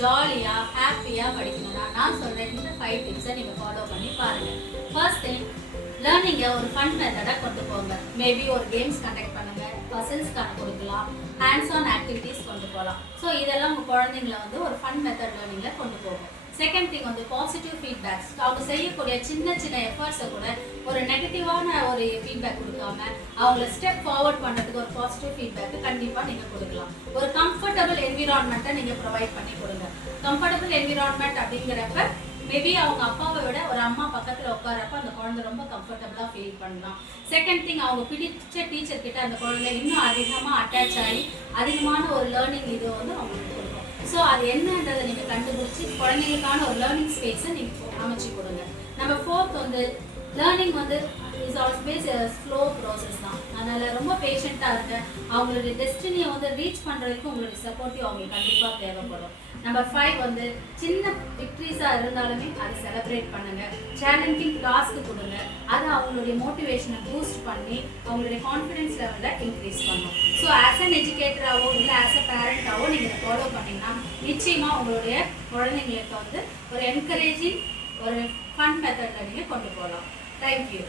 ஜாலியாக ஹாப்பியாக படிக்கணும்னா நான் சொல்கிறேன் இந்த 5 டிப்ஸை நீங்கள் ஃபாலோ பண்ணி பாருங்கள். ஃபர்ஸ்ட் திங், லேர்னிங்கை ஒரு ஃபன் மெத்தடாக கொண்டு போங்க. மேபி ஒரு கேம்ஸ் கண்டக்ட் பண்ணுங்கள், பசில்ஸ்க்கான கொடுக்கலாம், ஹேண்ட்ஸ் ஆன் ஆக்டிவிட்டீஸ் கொண்டு போகலாம். ஸோ இதெல்லாம் உங்கள் குழந்தைங்களை வந்து ஒரு ஃபன் மெத்தட் லேர்னிங்கில் கொண்டு போகும். செகண்ட் திங் வந்து பாசிட்டிவ் ஃபீட்பேக்ஸ். அவங்க செய்யக்கூடிய சின்ன சின்ன எஃபர்ட்ஸை கூட ஒரு நெகட்டிவான ஒரு ஃபீட்பேக் கொடுக்காம அவங்கள ஸ்டெப் ஃபார்வர்ட் பண்ணுறதுக்கு ஒரு பாசிட்டிவ் ஃபீட்பேக்கு கண்டிப்பாக நீங்கள் கொடுக்கலாம். ஒரு கம்ஃபர்டபுள் என்விரான்மெண்ட்டை நீங்கள் ப்ரொவைட் பண்ணி கொடுங்க. கம்ஃபர்டபுள் என்விரான்மெண்ட் அப்படிங்கிறப்ப மேபி அவங்க அப்பாவை விட ஒரு அம்மா பக்கத்தில் உட்காரப்ப அந்த குழந்தை ரொம்ப கம்ஃபர்டபுளாக ஃபீல் பண்ணலாம். செகண்ட் திங், அவங்க பிடிச்ச டீச்சர் கிட்ட அந்த குழந்தை இன்னும் அதிகமாக அட்டாச் ஆகி அதிகமான ஒரு லேர்னிங் இது வந்து அவங்களுக்கு கொடுக்கும். ஸோ அது என்னன்றதை நீங்கள் கண்டுபிடிச்சி குழந்தைங்களுக்கான ஒரு லேர்னிங் ஸ்பேஸை நீங்கள் அமைச்சு கொடுங்க. நம்ம ஃபோர்த் வந்து லேர்னிங் வந்து இஸ் ஆல்வேஸ் ஸ்லோ ப்ராசஸ் தான். அதனால் ரொம்ப பேஷண்ட்டாக இருங்க. அவங்களுடைய டெஸ்டினியை வந்து ரீச் பண்ணுறதுக்கு உங்களுடைய சப்போர்ட்டிவ் அவங்களுக்கு கண்டிப்பாக தேவைப்படும். நம்பர் 5 வந்து சின்ன விக்ட்ரிஸாக இருந்தாலுமே அதை செலிப்ரேட் பண்ணுங்கள். சேலஞ்சிங் டாஸ்க்கு கொடுங்க. அது அவங்களுடைய மோட்டிவேஷனை பூஸ்ட் பண்ணி அவங்களுடைய கான்ஃபிடென்ஸ் லெவலில் இன்க்ரீஸ் பண்ணும். ஸோ ஆஸ் அன் எஜுகேட்டராகவோ இல்லை ஆஸ் அ பேரண்டாவோ நீங்கள் இதை ஃபாலோ பண்ணிங்கன்னா நிச்சயமாக உங்களுடைய குழந்தைங்களுக்கு வந்து ஒரு என்கரேஜிங் ஒரு ஃபன் மெத்தடில் நீங்கள் கொண்டு போகலாம். தேங்க்யூ.